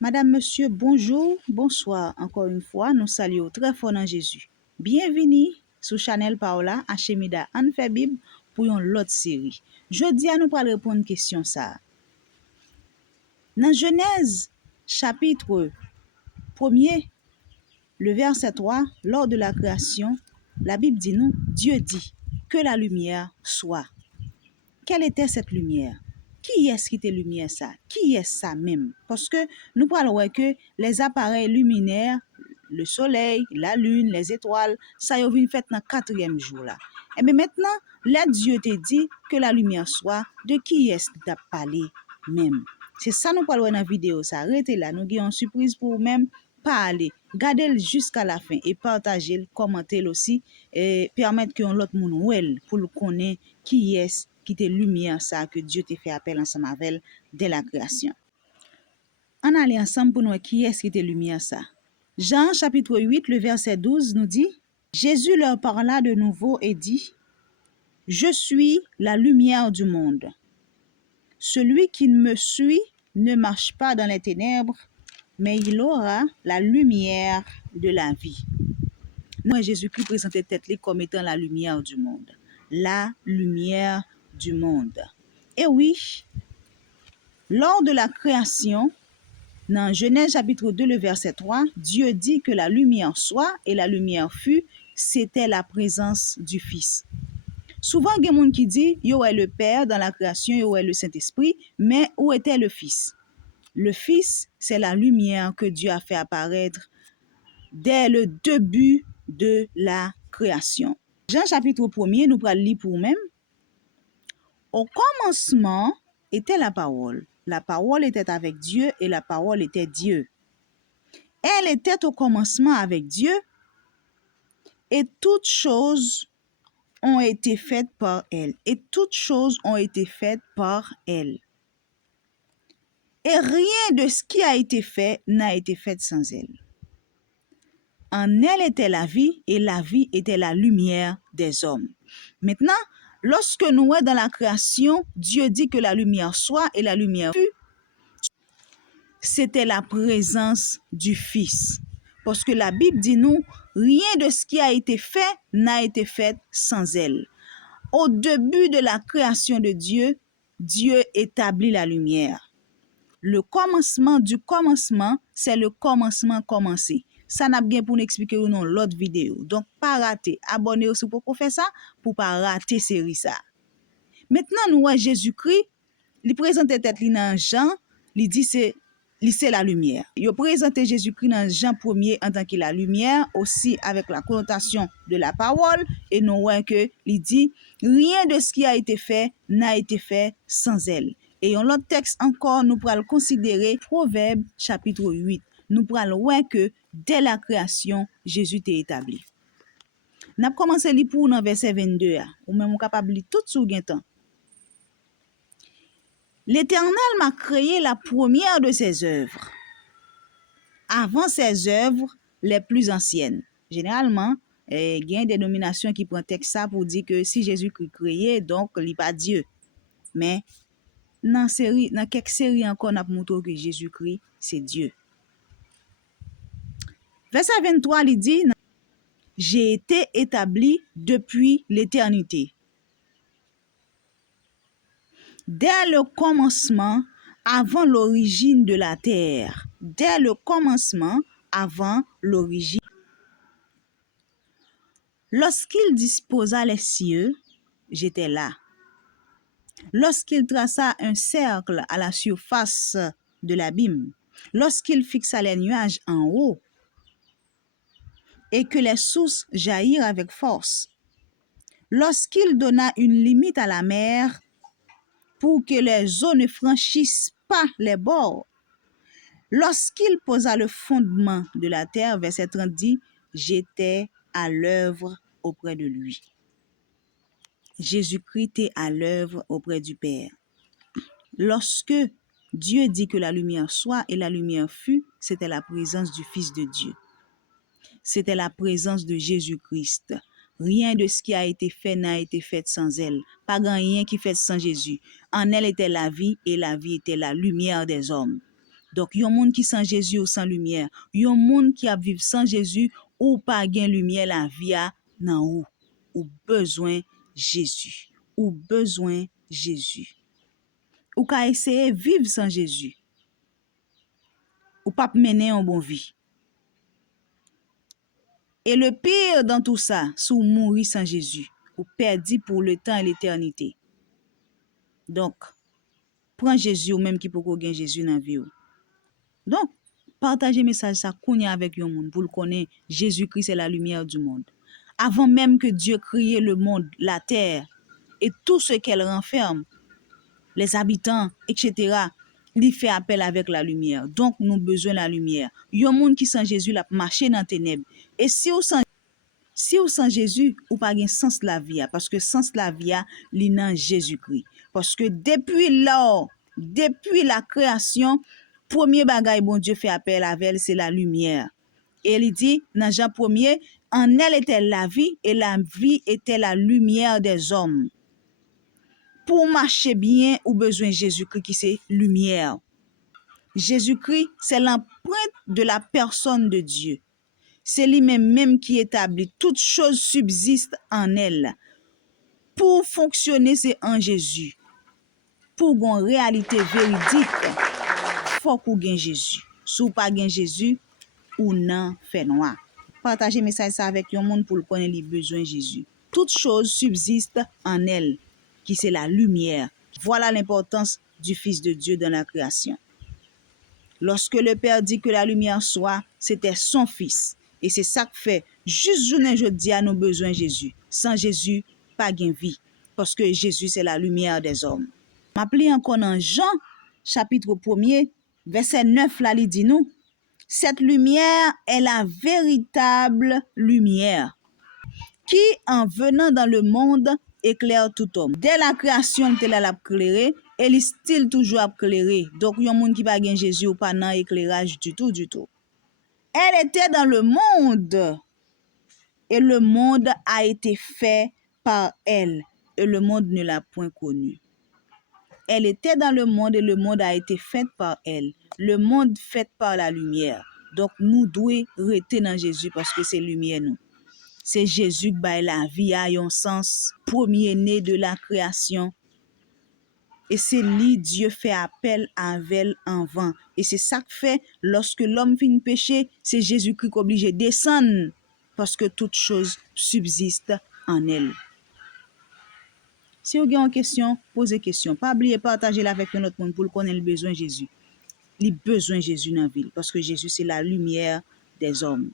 Madame, Monsieur, bonjour, bonsoir. Encore une fois, nous saluons très fort dans Jésus. Bienvenue sur Chanel Paola Achemida Anne fait Bible pour une autre série. Jeudi, nous allons répondre à une question ça. Dans Genèse, chapitre 1er, le verset 3, lors de la création, la Bible dit nous, Dieu dit que la lumière soit. Quelle était cette lumière? Qui est-ce qui était lumière ça? Qui est ça même? Parce que nous parlons que les appareils luminaires, le soleil, la lune, les étoiles, ça y est fait dans le 4e jour là. Et bien maintenant, là Dieu te dit que la lumière soit, de qui est-ce que tu as parlé même? C'est ça nous parlons dans la vidéo, ça. Arrêtez là, nous avons une surprise pour vous-même. Parlez, gardez-le jusqu'à la fin et partagez-le, commentez-le aussi et permettre que l'autre monde ouel pour le connaître qui est qui te lumière ça que Dieu te fait appel ensemble avec elle dès la création. On allait ensemble pour nous qui est qui te lumière ça. Jean chapitre 8 le verset 12 nous dit Jésus leur parla de nouveau et dit Je suis la lumière du monde. Celui qui me suit ne marche pas dans les ténèbres, mais il aura la lumière de la vie. Nous, Jésus-Christ présentait tête comme étant la lumière du monde. La lumière du monde. Et oui, lors de la création, dans Genèse chapitre 2, le verset 3, Dieu dit que la lumière soit et la lumière fut, c'était la présence du Fils. Souvent, il y a des gens qui disent, il y a le Père dans la création, il y a le Saint-Esprit, mais où était le Fils? Le Fils, c'est la lumière que Dieu a fait apparaître dès le début de la création. Jean chapitre 1er, nous allons lire pour nous-mêmes. Au commencement était la parole. La parole était avec Dieu et la parole était Dieu. Elle était au commencement avec Dieu et toutes choses ont été faites par elle. Et toutes choses ont été faites par elle. Et rien de ce qui a été fait n'a été fait sans elle. En elle était la vie et la vie était la lumière des hommes. Maintenant, lorsque nous sommes dans la création, Dieu dit que la lumière soit et la lumière fut. C'était la présence du Fils. Parce que la Bible dit nous, rien de ce qui a été fait n'a été fait sans elle. Au début de la création de Dieu, Dieu établit la lumière. Le commencement du commencement, c'est le commencement commencé. Ça n'a bien pour nous expliquer ou non l'autre vidéo. Donc, pas rater. Abonnez-vous pour faire ça, pour pas rater série ça. Maintenant, nous voyons Jésus-Christ, il présente tête dans Jean, il dit c'est la lumière. Il présente Jésus-Christ dans Jean 1er en tant que la lumière, aussi avec la connotation de la parole, et nous voyons que il dit rien de ce qui a été fait n'a été fait sans elle. Et en l'autre texte encore, nous pourrons considérer Proverbe chapitre 8. Nous pourrons voir que dès la création, Jésus est établi. Nous avons commencé à lire pour dans verset 22, ou même capable de lire tout sur le temps. L'Éternel m'a créé la première de ses œuvres, avant ses œuvres les plus anciennes. Généralement, il y a une dénomination qui prend texte ça pour dire que si Jésus-Christ créé, donc il n'est pas Dieu. Mais dans quelques séries encore, on a montré que Jésus-Christ, c'est Dieu. Verset 23, il dit, j'ai été établi depuis l'éternité. Dès le commencement, avant l'origine de la terre. Dès le commencement, avant l'origine. Lorsqu'il disposa les cieux, j'étais là. Lorsqu'il traça un cercle à la surface de l'abîme, lorsqu'il fixa les nuages en haut, et que les sources jaillirent avec force, lorsqu'il donna une limite à la mer, pour que les eaux ne franchissent pas les bords. Lorsqu'il posa le fondement de la terre, verset 30 dit, j'étais à l'œuvre auprès de lui. Jésus-Christ est à l'œuvre auprès du Père. Lorsque Dieu dit que la lumière soit et la lumière fut, c'était la présence du Fils de Dieu. C'était la présence de Jésus-Christ. Rien de ce qui a été fait n'a été fait sans elle. Pas rien qui fait sans Jésus. En elle était la vie et la vie était la lumière des hommes. Donc, yon monde qui sans Jésus ou sans lumière. Yon monde qui a vivre sans Jésus ou pas gen lumière la vie a nan ou besoin Jésus. Ou besoin Jésus. Ou ka essayer vivre sans Jésus. Ou pas mener une bonne vie. Et le pire dans tout ça, c'est mourir sans Jésus. Ou perdu pour le temps et l'éternité. Donc, prends Jésus ou même qui peut gagner Jésus dans la vie. Donc, partagez message ça kounya avec yon monde pour le connaître. Jésus-Christ est la lumière du monde. Avant même que Dieu crée le monde, la terre et tout ce qu'elle renferme, les habitants, etc., il fait appel avec la lumière. Donc, nous avons besoin de la lumière. Yon monde qui sans Jésus la marcher dans les ténèbres. Et si ou sans Jésus, ou pas gen sens la vie, parce que sens la vie, li nan Jésus-Christ. Parce que depuis lors, depuis la création, premier bagay bon Dieu fait appel avec elle, c'est la lumière. Et il dit, dans Jean 1er, en elle était la vie, et la vie était la lumière des hommes. Pour marcher bien, ou besoin Jésus-Christ qui c'est lumière. Jésus-Christ, c'est l'empreinte de la personne de Dieu. C'est lui-même qui établit toutes choses subsistent en elle. Pour fonctionner, c'est en Jésus. Pour une réalité véridique, faut qu'on gagne Jésus. Si vous pas gagne Jésus, ou non fait noir. Partagez message ça avec un monde pour le connaître les besoins de Jésus. Toutes choses subsistent en elle, qui c'est la lumière. Voilà l'importance du Fils de Dieu dans la création. Lorsque le Père dit que la lumière soit, c'était son Fils. Et c'est ça que fait, juste journée jeudi à nos besoins Jésus. Sans Jésus, pas de vie. Parce que Jésus, c'est la lumière des hommes. M'appelez encore dans Jean, chapitre 1er, verset 9, là, il dit nous, cette lumière est la véritable lumière qui, en venant dans le monde, éclaire tout homme. Dès la création, elle a éclairé, elle est still toujours éclairée. Donc, il y a un monde qui n'a pas Jésus ou pas dans éclairage du tout, du tout. Elle était dans le monde et le monde a été fait par elle et le monde ne l'a point connue. Elle était dans le monde et le monde a été fait par elle. Le monde fait par la lumière. Donc, nous devons rester dans Jésus parce que c'est lumière nous. C'est Jésus qui baille la vie à un sens premier-né de la création. Et c'est lui, Dieu fait appel avec elle en vain. Et c'est ça que fait, lorsque l'homme finit pécher, c'est Jésus-Christ qui est obligé de descendre parce que toute chose subsiste en elle. Si vous avez une question, posez question. Pas oublier partager avec un autre monde pour connaître le besoin de Jésus. Il a besoin de Jésus dans la ville parce que Jésus, c'est la lumière des hommes.